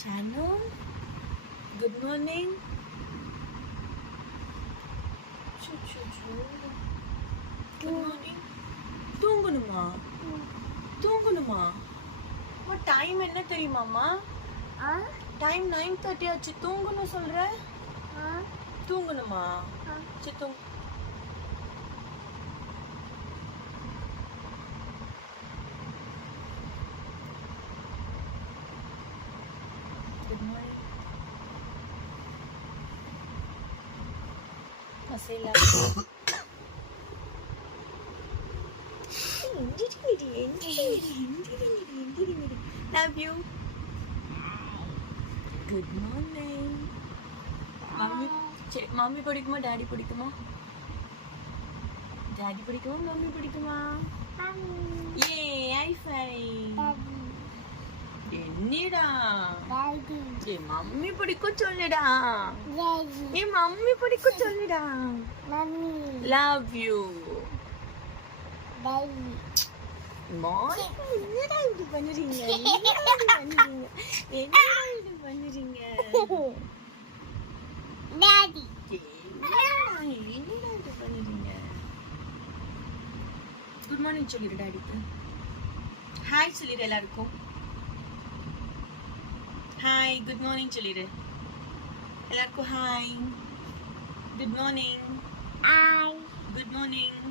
Shanu, good morning. Good morning. தூங்கணுமா? தூங்கணுமா? Time என்ன தெரியுமாம்மா? டைம் 9:30 ஆச்சு. தூங்கணும் சொல்ற? தூங்கணுமா? சரி தூங்கு. Good morning. மசேலா. Love you. Good morning. Mummy பிடிக்குமா டாடி பிடிக்குமா? டாடி பிடிக்குமா மம்மி பிடிக்குமா? ஏ ஐஃபை. என்னடா? ஏ மம்மி பிடிக்கும் சொல்லுடா. ஏ மம்மி பிடிக்கும் சொல்லுடா. Love you. என்னடா இப்படி பண்ணுறீங்க? என்னடா இப்படி பண்ணுறீங்க? Daddy. என்னடா இப்படி பண்ணுறீங்க? குட் மார்னிங் சொல்லிடு டாடிக்கு. ஹாய் சொல்லிடு எல்லாருக்கும். ஹாய் குட் மார்னிங் சொல்லிடு எல்லாருக்கும். Hi good morning. Hi. Good morning.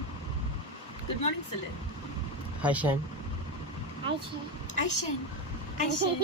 Good morning சொல்லு. Hi, Shan. Hi, Shan. ஐஷன் ஐஷன்